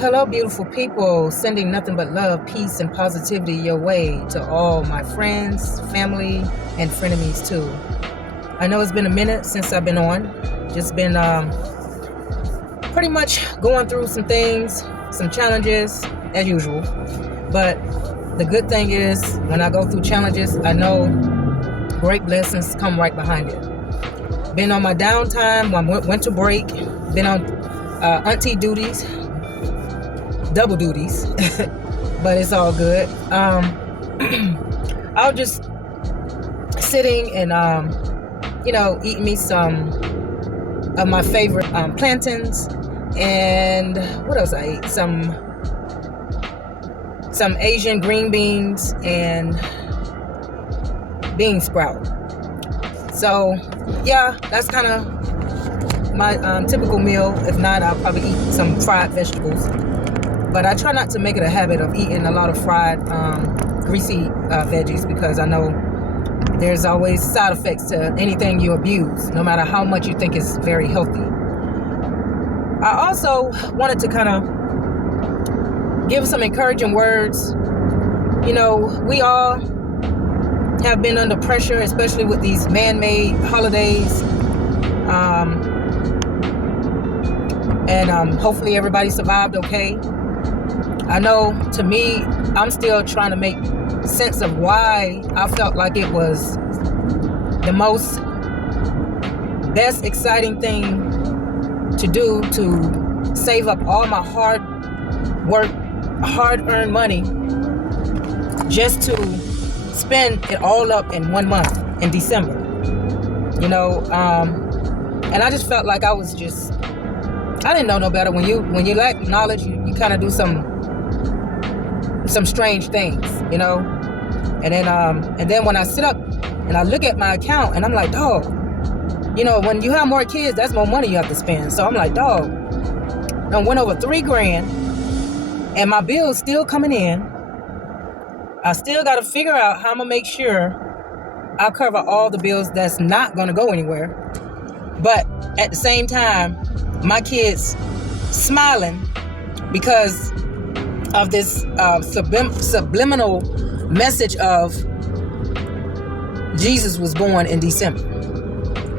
Hello, beautiful people. Sending nothing but love, peace, and positivity your way to all my friends, family, and frenemies too. I know it's been a minute since I've been on. Just been pretty much going through some things, some challenges, as usual. But the good thing is, when I go through challenges, I know great blessings come right behind it. Been on my downtime, my winter break. Been on auntie duties. Double duties, but it's all good. I was just sitting and eating me some of my favorite plantains, and what else I ate? Some Asian green beans and bean sprout. So yeah, that's kind of my typical meal. If not, I'll probably eat some fried vegetables. But I try not to make it a habit of eating a lot of fried, greasy veggies, because I know there's always side effects to anything you abuse, no matter how much you think is very healthy. I also wanted to kind of give some encouraging words. You know, we all have been under pressure, especially with these man-made holidays. And hopefully everybody survived okay. I know, to me, I'm still trying to make sense of why I felt like it was the most best exciting thing to do, to save up all my hard-earned money just to spend it all up in 1 month in December. You know, and I just felt like I didn't know no better. When you lack knowledge, you kind of do some strange things, you know. And then when I sit up and I look at my account and I'm like, dog, you know, when you have more kids, that's more money you have to spend. So I'm like, dog, I went over $3,000 and my bill's still coming in. I still got to figure out how I'm gonna make sure I cover all the bills that's not gonna go anywhere. But at the same time, my kids smiling because of this subliminal message of Jesus was born in December.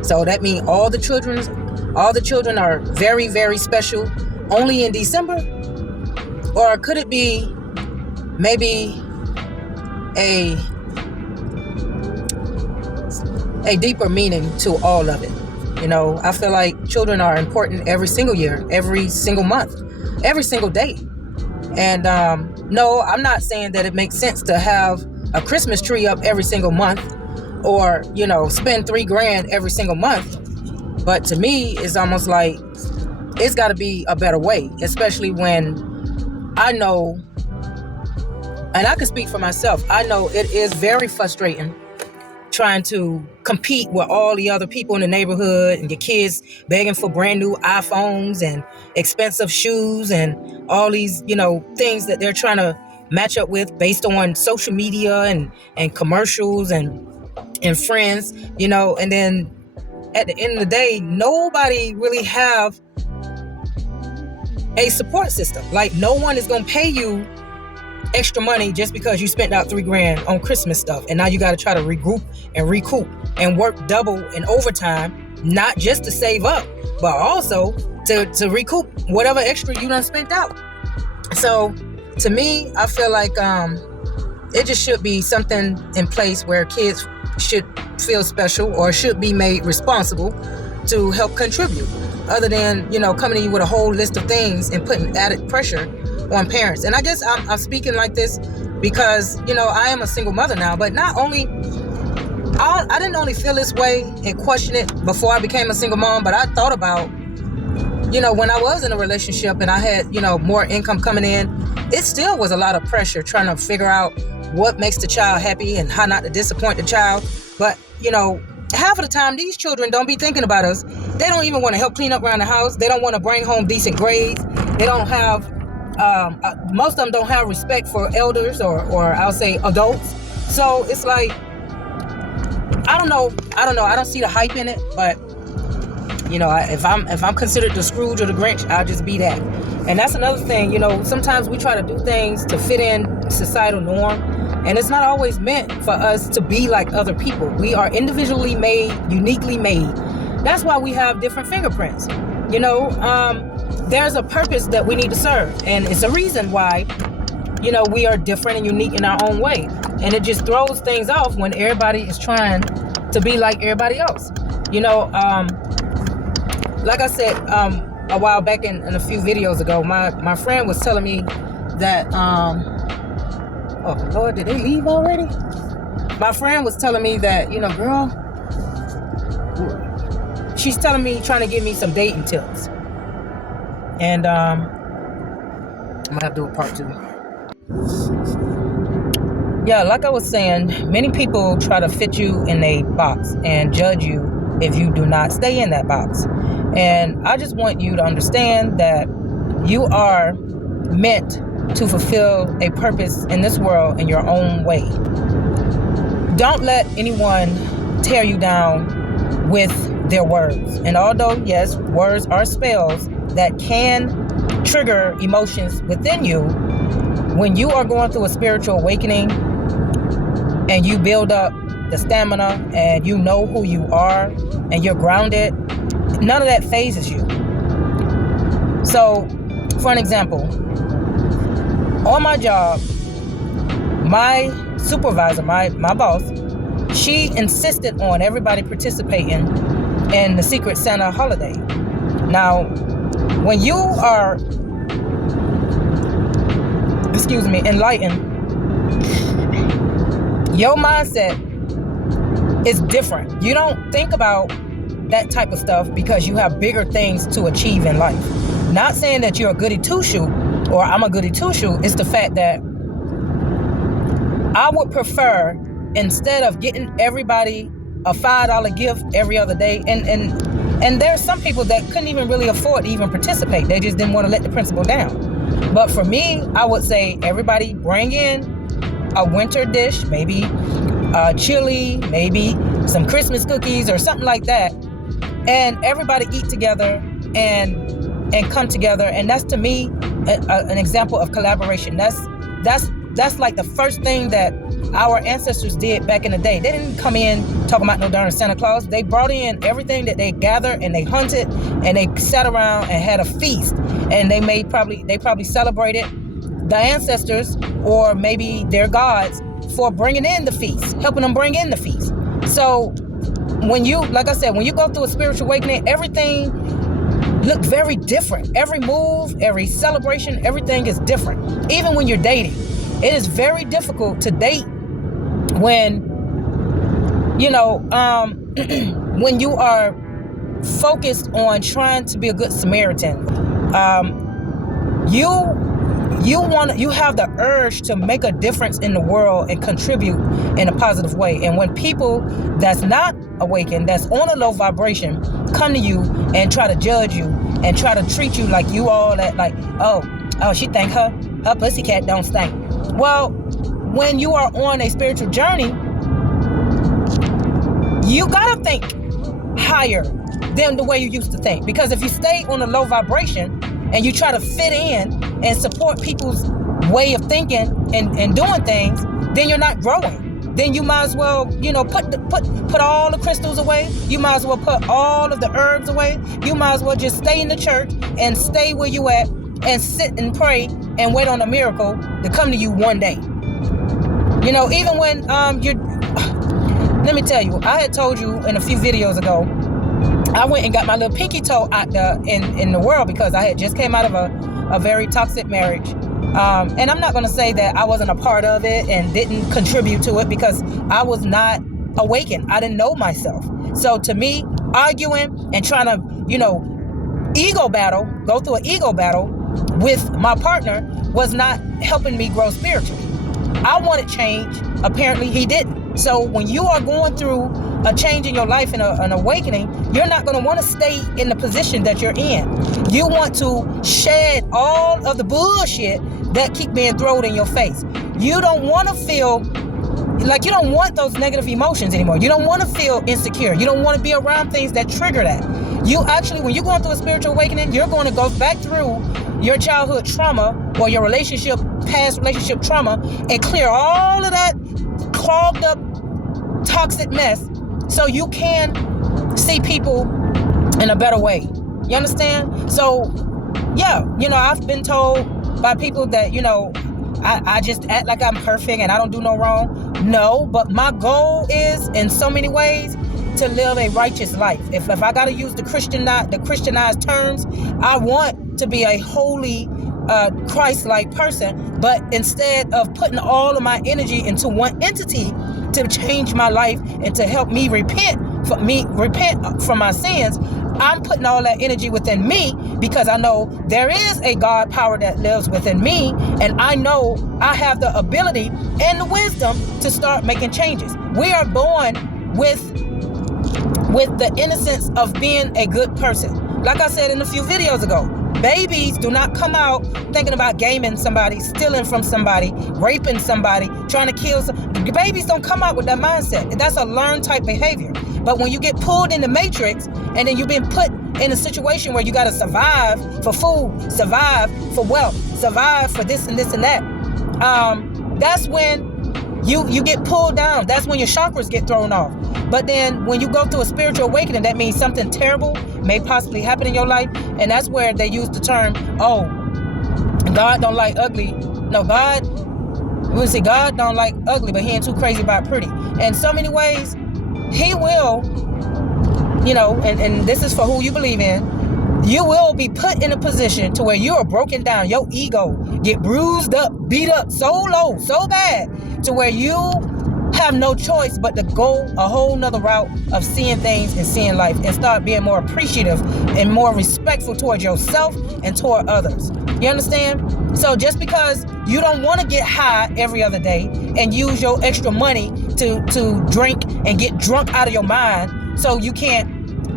So that means all the children are very, very special only in December? Or could it be maybe a deeper meaning to all of it? You know, I feel like children are important every single year, every single month, every single day. And no, I'm not saying that it makes sense to have a Christmas tree up every single month, or, you know, spend $3,000 every single month. But to me, it's almost like it's got to be a better way, especially when I know, and I can speak for myself, I know it is very frustrating trying to compete with all the other people in the neighborhood and your kids begging for brand new iPhones and expensive shoes and all these, you know, things that they're trying to match up with based on social media and commercials and friends, you know. And then at the end of the day, nobody really have a support system. Like, no one is going to pay you extra money just because you spent out $3,000 on Christmas stuff, and now you got to try to regroup and recoup and work double and overtime, not just to save up, but also to recoup whatever extra you done spent out. So to me, I feel like it just should be something in place where kids should feel special or should be made responsible to help contribute, other than, you know, coming to you with a whole list of things and putting added pressure on parents. And I guess I'm speaking like this because, you know, I am a single mother now, but not only, I didn't only feel this way and question it before I became a single mom, but I thought about, you know, when I was in a relationship and I had, you know, more income coming in, it still was a lot of pressure trying to figure out what makes the child happy and how not to disappoint the child. But, you know, half of the time, these children don't be thinking about us. They don't even want to help clean up around the house. They don't want to bring home decent grades. They don't have, most of them don't have respect for elders or I'll say adults. So it's like, I don't know. I don't see the hype in it, but if I'm considered the Scrooge or the Grinch, I'll just be that. And that's another thing. Sometimes we try to do things to fit in societal norm, and it's not always meant for us to be like other people. We are individually made, uniquely made. That's why we have different fingerprints. There's a purpose that we need to serve, and it's a reason why we are different and unique in our own way. And it just throws things off when everybody is trying to be like everybody else. Like I said a while back in a few videos ago, my friend was telling me that oh Lord, did they leave already? My friend was telling me that, girl, she's telling me, trying to give me some dating tips. And I'm gonna have to do a part 2. Yeah, like I was saying, many people try to fit you in a box and judge you if you do not stay in that box. And I just want you to understand that you are meant to fulfill a purpose in this world in your own way. Don't let anyone tear you down with their words. And although, yes, words are spells that can trigger emotions within you, when you are going through a spiritual awakening and you build up the stamina and you know who you are and you're grounded, none of that phases you. So, for an example, on my job, my supervisor, my boss, she insisted on everybody participating in the Secret Santa holiday. Now, when you are, enlightened, your mindset is different. You don't think about that type of stuff because you have bigger things to achieve in life. Not saying that you're a goody two-shoe or I'm a goody two-shoe. It's the fact that I would prefer, instead of getting everybody a $5 gift every other day, and there's some people that couldn't even really afford to even participate. They just didn't want to let the principal down. But for me, I would say everybody bring in a winter dish, maybe chili, maybe some Christmas cookies or something like that, and everybody eat together and come together. And that's, to me, an example of collaboration. That's like the first thing that our ancestors did back in the day. They didn't come in talking about no darn Santa Claus. They brought in everything that they gathered, and they hunted, and they sat around and had a feast. And they probably celebrated the ancestors or maybe their gods for bringing in the feast, helping them bring in the feast. So when you, like I said, when you go through a spiritual awakening, everything look very different. Every move, every celebration, everything is different. Even when you're dating, it is very difficult to date when, when you are focused on trying to be a good Samaritan. You have the urge to make a difference in the world and contribute in a positive way. And when people that's not awakened, that's on a low vibration, come to you and try to judge you and try to treat you like you all that, like, oh, she think her pussycat don't stink. Well, when you are on a spiritual journey, you gotta think higher than the way you used to think. Because if you stay on a low vibration and you try to fit in and support people's way of thinking and doing things, then you're not growing. Then you might as well, put all the crystals away. You might as well put all of the herbs away. You might as well just stay in the church and stay where you at and sit and pray and wait on a miracle to come to you one day. Even when let me tell you, I had told you in a few videos ago, I went and got my little pinky toe out there in the world because I had just came out of a very toxic marriage. And I'm not going to say that I wasn't a part of it and didn't contribute to it, because I was not awakened. I didn't know myself. So to me, arguing and trying to, go through an ego battle with my partner was not helping me grow spiritually. I wanted change. Apparently he didn't. So when you are going through a change in your life and an awakening, you're not going to want to stay in the position that you're in. You want to shed all of the bullshit that keep being thrown in your face. You don't want to feel like, you don't want those negative emotions anymore. You don't want to feel insecure. You don't want to be around things that trigger that. You actually, when you're going through a spiritual awakening, you're going to go back through your childhood trauma or your past relationship trauma, and clear all of that clogged up toxic mess so you can see people in a better way. You understand? So yeah, I've been told by people that, I just act like I'm perfect and I don't do no wrong. No, but my goal is, in so many ways, to live a righteous life. If I got to use the Christianized terms, I want to be a holy, Christ-like person. But instead of putting all of my energy into one entity to change my life and to help me repent from my sins, I'm putting all that energy within me, because I know there is a God power that lives within me, and I know I have the ability and the wisdom to start making changes. We are born with the innocence of being a good person. Like I said in a few videos ago, babies do not come out thinking about gaming somebody, stealing from somebody, raping somebody, trying to kill somebody. Babies don't come out with that mindset. That's a learned type behavior. But when you get pulled in the matrix, and then you've been put in a situation where you got to survive for food, survive for wealth, survive for this and this and that, that's when you get pulled down. That's when your chakras get thrown off. But then when you go through a spiritual awakening, that means something terrible may possibly happen in your life. And that's where they use the term, oh, God don't like ugly. No, God don't like ugly, but he ain't too crazy about pretty. In so many ways, he will, and this is for who you believe in, you will be put in a position to where you are broken down. Your ego get bruised up, beat up so low, so bad, to where you have no choice but to go a whole nother route of seeing things and seeing life, and start being more appreciative and more respectful towards yourself and toward others. You understand? So just because you don't want to get high every other day and use your extra money to drink and get drunk out of your mind, so you can't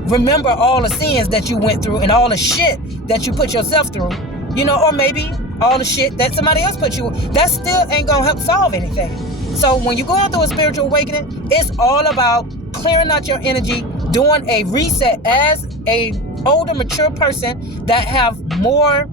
remember all the sins that you went through and all the shit that you put yourself through, or maybe all the shit that somebody else put you, that still ain't gonna help solve anything. So when you're going through a spiritual awakening, it's all about clearing out your energy, doing a reset as a older, mature person that have more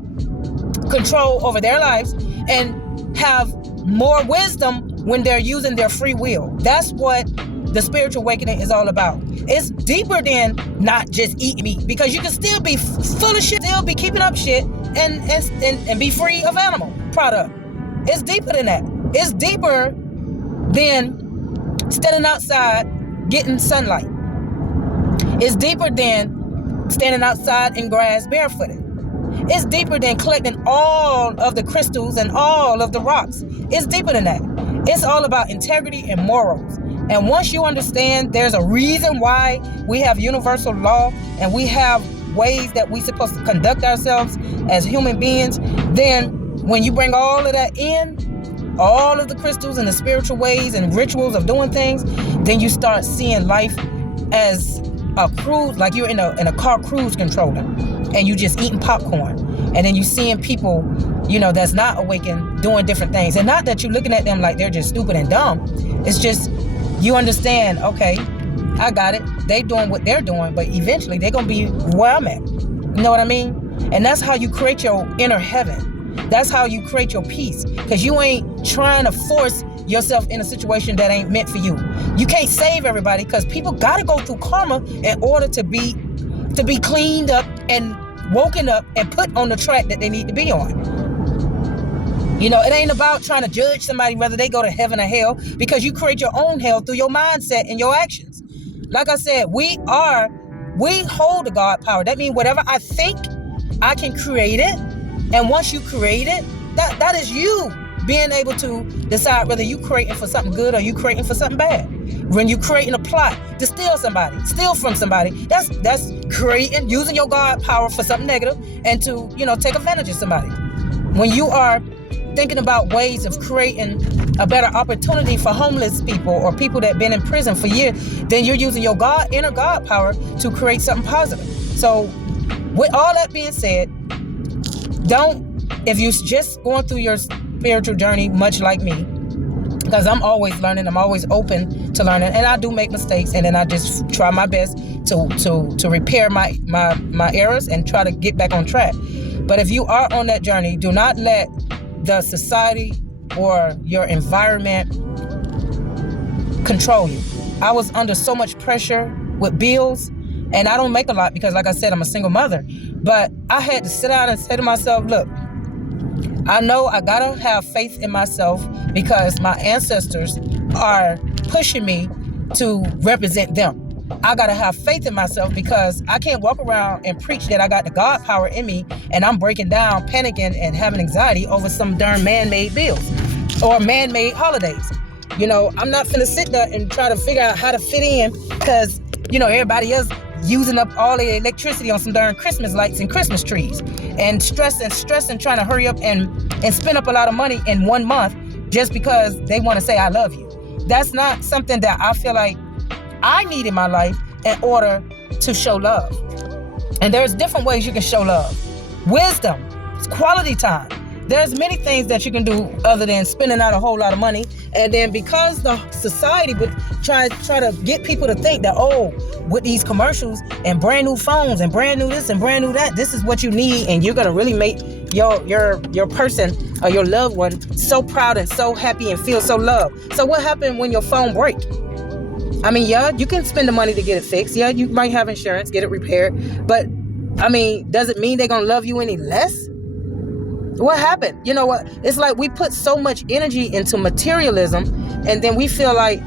control over their lives and have more wisdom when they're using their free will. That's what the spiritual awakening is all about. It's deeper than not just eating meat, because you can still be full of shit, still be keeping up shit, and be free of animal product. It's deeper than that. It's deeper than standing outside getting sunlight. It's deeper than standing outside in grass barefooted. It's deeper than collecting all of the crystals and all of the rocks. It's deeper than that. It's all about integrity and morals. And once you understand there's a reason why we have universal law and we have ways that we're supposed to conduct ourselves as human beings, then when you bring all of that in, all of the crystals and the spiritual ways and rituals of doing things, then you start seeing life as a cruise, like you're in a car cruise controller and you just eating popcorn. And then you seeing people, that's not awakened doing different things. And not that you're looking at them like they're just stupid and dumb. It's just, you understand, okay, I got it. They doing what they're doing, but eventually they're going to be where I'm at. You know what I mean? And that's how you create your inner heaven. That's how you create your peace. Because you ain't trying to force yourself in a situation that ain't meant for you. You can't save everybody, because people got to go through karma in order to be cleaned up and woken up and put on the track that they need to be on. It ain't about trying to judge somebody whether they go to heaven or hell, because you create your own hell through your mindset and your actions. Like I said, we hold the God power. That means whatever I think, I can create it. And once you create it, that is you being able to decide whether you creating for something good or you creating for something bad. When you creating a plot to steal from somebody, that's creating, using your God power for something negative and to, take advantage of somebody. When you are thinking about ways of creating a better opportunity for homeless people or people that have been in prison for years, then you're using your inner God power to create something positive. So with all that being said, if you're just going through your spiritual journey, much like me, because I'm always learning, I'm always open to learning, and I do make mistakes, and then I just try my best to repair my errors and try to get back on track. But if you are on that journey, do not let the society or your environment control you. I was under so much pressure with bills, and I don't make a lot because, like I said, I'm a single mother. But I had to sit down and say to myself, look, I know I gotta have faith in myself because my ancestors are pushing me to represent them. I gotta have faith in myself because I can't walk around and preach that I got the God power in me and I'm breaking down, panicking, and having anxiety over some darn man-made bills or man-made holidays. You know, I'm not finna sit there and try to figure out how to fit in because, you know, everybody else using up all the electricity on some darn Christmas lights and Christmas trees and stressing, trying to hurry up and spend up a lot of money in 1 month just because they want to say, I love you. That's not something that I feel like I need in my life in order to show love. And there's different ways you can show love. Wisdom, it's quality time. There's many things that you can do other than spending out a whole lot of money. And then because the society would try to get people to think that, oh, with these commercials and brand new phones and brand new this and brand new that, this is what you need, and you're gonna really make your person or your loved one so proud and so happy and feel so loved. So what happened when your phone break? I mean, yeah, you can spend the money to get it fixed. Yeah, you might have insurance, get it repaired. But I mean, does it mean they're gonna love you any less? What happened? You know what? It's like we put so much energy into materialism, and then we feel like,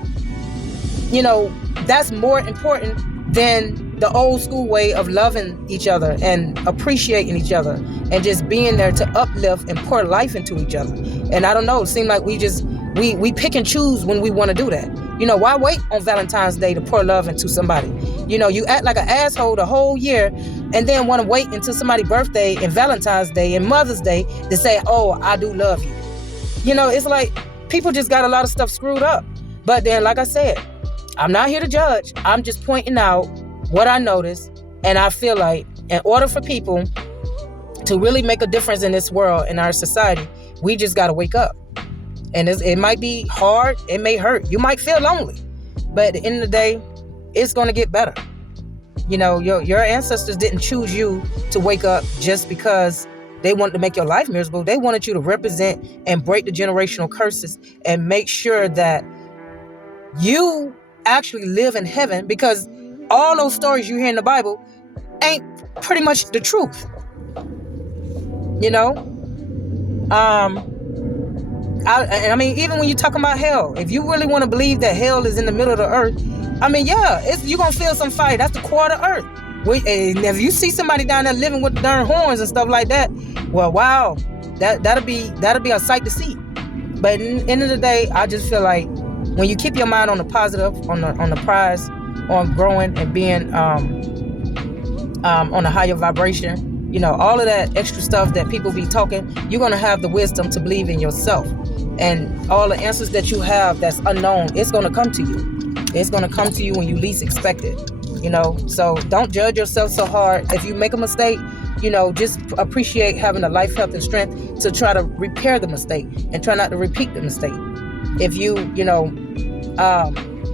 you know, that's more important than the old school way of loving each other and appreciating each other and just being there to uplift and pour life into each other. And I don't know, it seems like we pick and choose when we want to do that. You know, why wait on Valentine's Day to pour love into somebody? You know, you act like an asshole the whole year and then want to wait until somebody's birthday and Valentine's Day and Mother's Day to say, oh, I do love you. You know, it's like people just got a lot of stuff screwed up. But then, like I said, I'm not here to judge. I'm just pointing out what I noticed. And I feel like in order for people to really make a difference in this world, in our society, we just got to wake up. And it might be hard. It may hurt. You might feel lonely. But at the end of the day, it's going to get better. You know, your ancestors didn't choose you to wake up just because they wanted to make your life miserable. They wanted you to represent and break the generational curses and make sure that you actually live in heaven, because all those stories you hear in the Bible ain't pretty much the truth. You know? I mean, even when you're talking about hell, if you really want to believe that hell is in the middle of the earth, I mean, yeah, you're going to feel some fire. That's the core of the earth. And if you see somebody down there living with darn horns and stuff like that, well, wow, that'll be a sight to see. But at the end of the day, I just feel like when you keep your mind on the positive, on the prize, on growing and being on a higher vibration, you know, all of that extra stuff that people be talking, you're going to have the wisdom to believe in yourself. And all the answers that you have that's unknown, it's going to come to you. It's going to come to you when you least expect it, you know. So don't judge yourself so hard. If you make a mistake, you know, just appreciate having the life, health, and strength to try to repair the mistake and try not to repeat the mistake. If you know,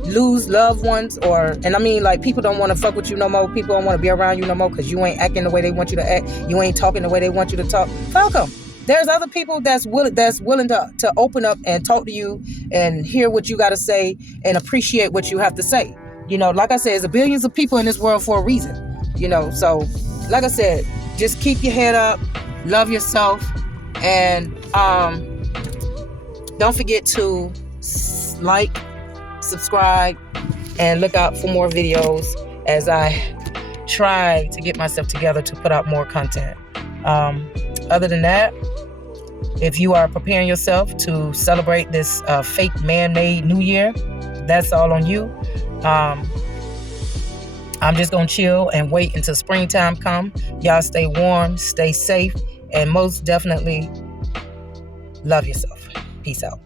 lose loved ones, and I mean, like, people don't want to fuck with you no more. People don't want to be around you no more because you ain't acting the way they want you to act. You ain't talking the way they want you to talk. Fuck them. There's other people that's willing to open up and talk to you and hear what you got to say and appreciate what you have to say. You know, like I said, there's billions of people in this world for a reason. You know, so like I said, just keep your head up, love yourself, and don't forget to like, subscribe, and look out for more videos as I try to get myself together to put out more content. Other than that, if you are preparing yourself to celebrate this fake man-made New Year, that's all on you. I'm just going to chill and wait until springtime come. Y'all stay warm, stay safe, and most definitely love yourself. Peace out.